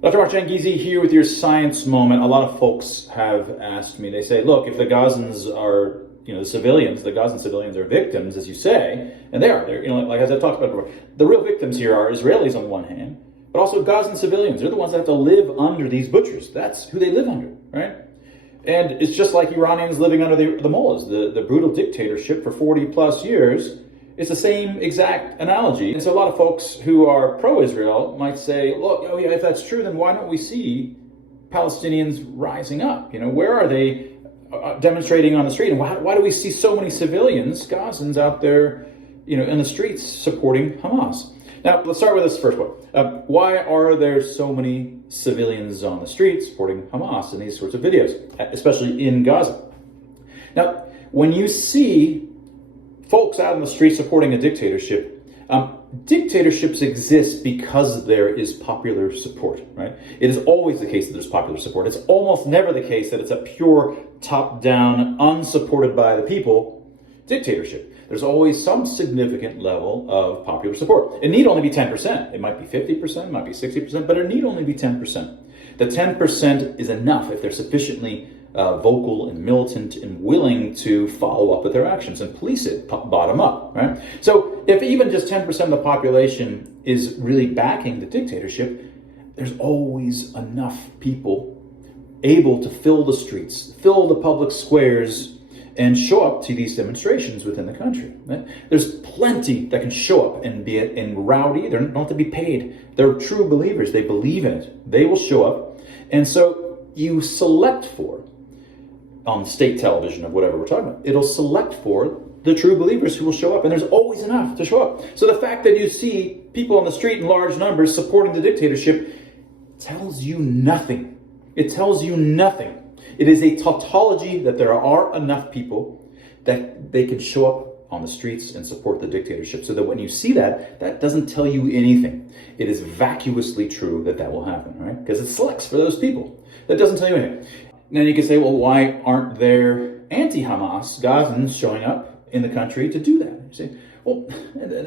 Dr. Mark Gizi here with your science moment. A lot of folks have asked me, they say, look, if the Gazans are, the civilians, the Gazan civilians are victims, as you say, and they are, like as I talked about before, the real victims here are Israelis on one hand, but also Gazan civilians. They're the ones that have to live under these butchers. That's who they live under, right? And it's just like Iranians living under the mullahs, the brutal dictatorship for 40 plus years. It's the same exact analogy. And so a lot of folks who are pro-Israel might say, look, oh yeah, if that's true, then why don't we see Palestinians rising up? Where are they demonstrating on the street? And why do we see so many civilians, Gazans, out there, in the streets supporting Hamas? Now, let's start with this first one. Why are there so many civilians on the streets supporting Hamas in these sorts of videos, especially in Gaza? Now, when you see folks out in the street supporting a dictatorship, dictatorships exist because there is popular support, right? It is always the case that there's popular support. It's almost never the case that it's a pure top-down, unsupported by the people dictatorship. There's always some significant level of popular support. It need only be 10%. It might be 50%, it might be 60%, but it need only be 10%. The 10% is enough if they're sufficiently vocal and militant and willing to follow up with their actions and police it bottom up, right? So if even just 10% of the population is really backing the dictatorship, there's always enough people able to fill the streets, fill the public squares, and show up to these demonstrations within the country. Right? There's plenty that can show up and be rowdy. They don't have to be paid. They're true believers. They believe in it. They will show up. And so you select for, on state television of whatever we're talking about, it'll select for the true believers who will show up. And there's always enough to show up. So the fact that you see people on the street in large numbers supporting the dictatorship tells you nothing. It tells you nothing. It is a tautology that there are enough people that they can show up on the streets and support the dictatorship. So that when you see that, that doesn't tell you anything. It is vacuously true that that will happen, right? Because it selects for those people. That doesn't tell you anything. Now you can say, well, why aren't there anti-Hamas Gazans showing up in the country to do that? You say, well,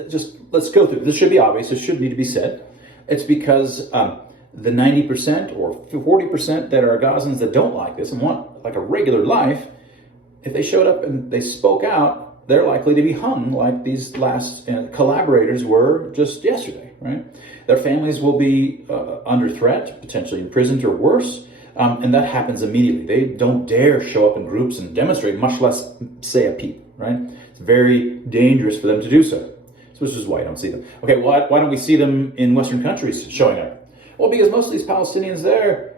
just let's go through. This should be obvious. This should need to be said. It's because the 90% or 40% that are Gazans that don't like this and want like a regular life, if they showed up and they spoke out, they're likely to be hung like these last collaborators were just yesterday, right? Their families will be under threat, potentially imprisoned or worse, and that happens immediately. They don't dare show up in groups and demonstrate, much less say a peep, right? It's very dangerous for them to do so. So this is why I don't see them. Okay, why don't we see them in Western countries showing up? Well, because most of these Palestinians there,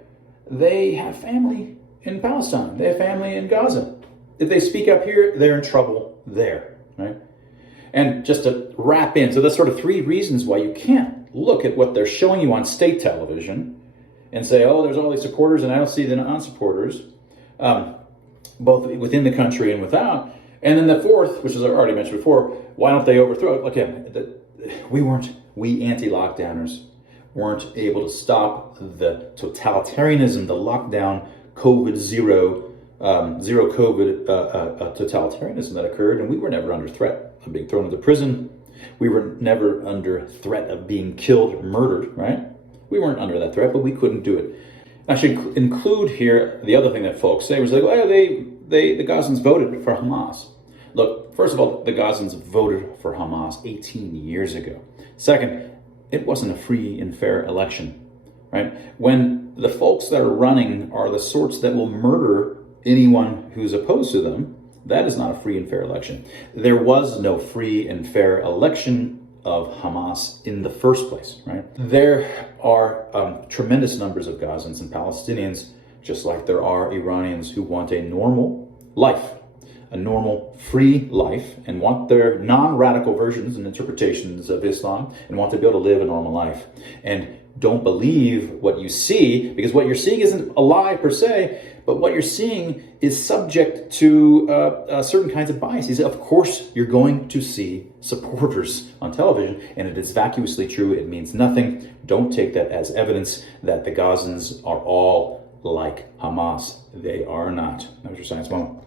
they have family in Palestine. They have family in Gaza. If they speak up here, they're in trouble there, right? And just to wrap in, so that's sort of three reasons why you can't look at what they're showing you on state television and say, oh, there's all these supporters and I don't see the non-supporters, both within the country and without. And then the fourth, which is I already mentioned before, why don't they overthrow it? Again, we anti-lockdowners weren't able to stop the totalitarianism, the lockdown, zero COVID totalitarianism that occurred, and we were never under threat of being thrown into prison. We were never under threat of being killed, murdered, right? We weren't under that threat, but we couldn't do it. I should include here the other thing that folks say was like, well, the Gazans voted for Hamas. Look, first of all, the Gazans voted for Hamas 18 years ago. Second, it wasn't a free and fair election, right? When the folks that are running are the sorts that will murder anyone who's opposed to them, that is not a free and fair election. There was no free and fair election of Hamas in the first place, right? There are tremendous numbers of Gazans and Palestinians, just like there are Iranians who want a normal life, a normal, free life, and want their non-radical versions and interpretations of Islam, and want to be able to live a normal life. And don't believe what you see, because what you're seeing isn't a lie per se, but what you're seeing is subject to certain kinds of biases. Of course, you're going to see supporters on television, and it is vacuously true. It means nothing. Don't take that as evidence that the Gazans are all like Hamas. They are not. That was your science moment.